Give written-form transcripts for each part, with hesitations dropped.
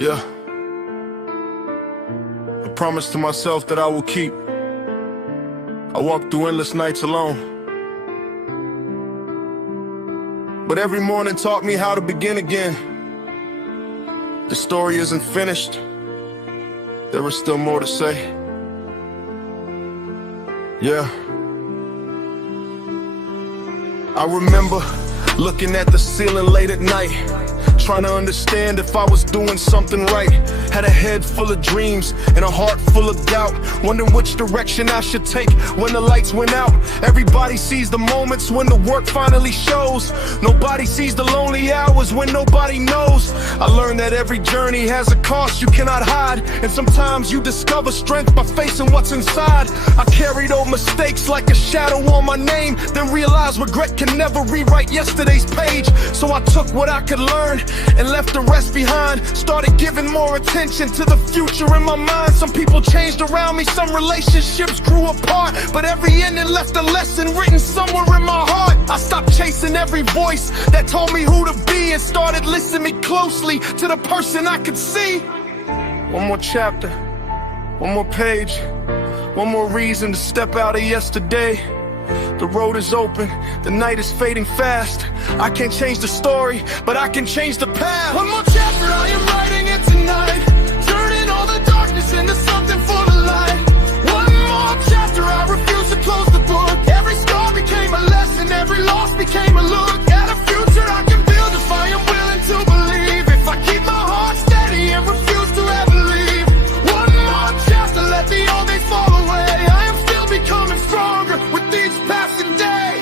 Yeah. A promise to myself that I will keep. I walk through endless nights alone, but every morning taught me how to begin again. The story isn't finished. There is still more to say. Yeah. I remember looking at the ceiling late at night, trying to understand if I was doing something right. Had a head full of dreams and a heart full of doubt, wondering which direction I should take when the lights went out. Everybody sees the moments when the work finally shows. Nobody sees the lonely hours when nobody knows. I learned that every journey has a cost you cannot hide, and sometimes you discover strength by facing what's inside. I carried old mistakes like a shadow on my name, then realized regret can never rewrite yesterday's page. So I took what I could learn and left the rest behind. Started giving more attention to the future in my mind. Some people changed around me, some relationships grew apart, but every ending left a lesson written somewhere in my heart. I stopped chasing every voice that told me who to be and started listening closely to the person I could see. One more chapter, one more page, one more reason to step out of yesterday. The road is open, the night is fading fast. I can't change the story, but I can change the path. One more chapter, I am writing it tonight, turning all the darkness into something full of light. One more chapter, I refuse to close the book. Every scar became a lesson, every loss became a look at a future I can build if I am willing to believe. If I keep my heart steady and refuse to ever leave. One more chapter, let the old days fall away. I am still becoming stronger with each passing day.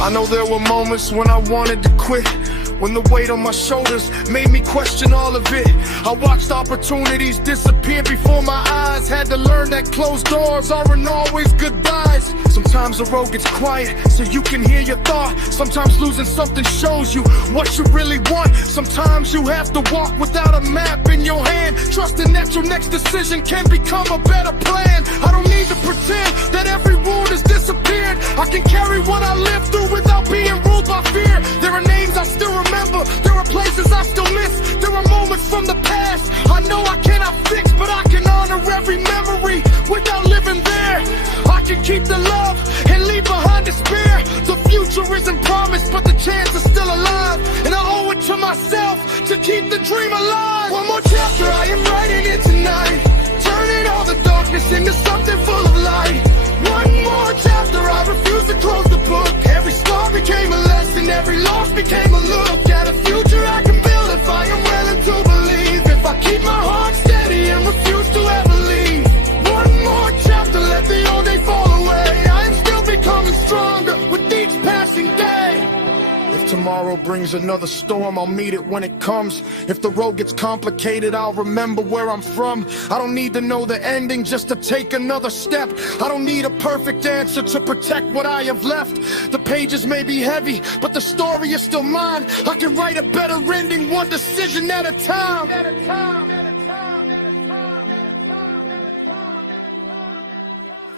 I know there were moments when I wanted to quit, when the weight on my shoulders made me question all of it. I watched opportunities disappear before my eyes. Had to learn that closed doors aren't always goodbyes. Sometimes the road gets quiet so you can hear your thought. Sometimes losing something shows you what you really want. Sometimes you have to walk without a map in your hand, trusting that your next decision can become a better plan. I don't need to pretend that every wound has disappeared. I can carry what I lived through without being ruled by fear. There are names I still remember, there are places I still miss, there are moments from the past I know I cannot fix, but I can honor every memory without living there. I can keep the love and leave behind despair. The future isn't promised, but the chance is still alive, and I owe it to myself to keep the dream alive. One more chapter, I am writing it tonight, turning all the darkness into something full of light. One more chapter, I refuse to close the book. Every scar became a lesson, every loss became a look at a future I can build if I am willing to believe. If I keep my heart steady and refuse to ever leave. One more chapter, let the old day fall away. I am still becoming stronger with each passing day. If tomorrow brings another storm, I'll meet it when it comes. If the road gets complicated, I'll remember where I'm from. I don't need to know the ending just to take another step. I don't need a perfect answer to protect what I have left. The pages may be heavy, but the story is still mine. I can write a better ending, one decision at a time.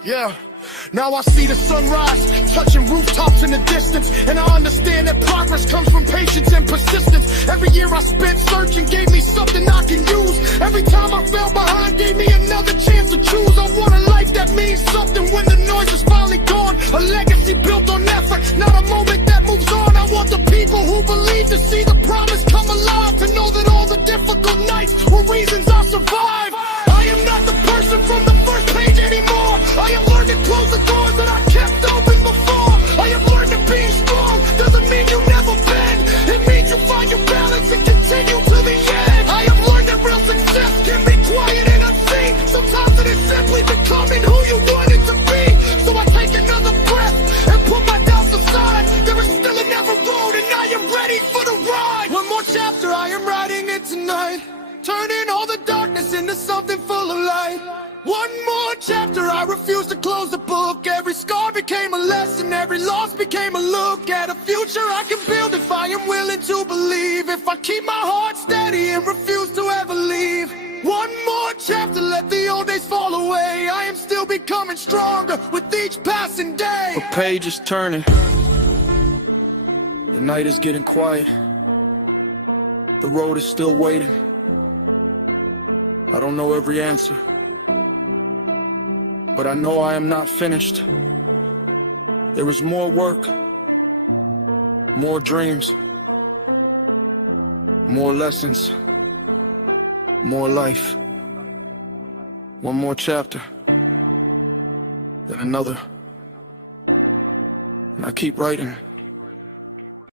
Yeah. Now I see the sunrise, touching rooftops in the distance, and I understand that progress comes from patience and persistence. Every year I spent searching gave me something I can use. Every time I fell behind gave me another chance to choose. I want a life that means something when the noise is finally gone. A legacy built on effort, not a moment that moves on. I want the people who believe to see the promise come alive, to know that all the difficult nights were reasons I survived. I am not the person from the first page anymore. I have learned to close the doors that I kept open before. I have learned that being strong doesn't mean you never bend. It means you find your balance and continue to the end. I have learned that real success can be quiet and unseen. Sometimes it is simply becoming who you wanted to be. So I take another breath and put my doubts aside. There is still another road and I am ready for the ride. One more chapter, I am writing it tonight, turning all the darkness into something full of light. One more chapter, I refuse to close the book. Every scar became a lesson, every loss became a look at a future I can build if I am willing to believe. If I keep my heart steady and refuse to ever leave. One more chapter, let the old days fall away. I am still becoming stronger with each passing day. The page is turning, the night is getting quiet, the road is still waiting. I don't know every answer, but I know I am not finished. There is more work, more dreams, more lessons, more life. One more chapter, then another. And I keep writing.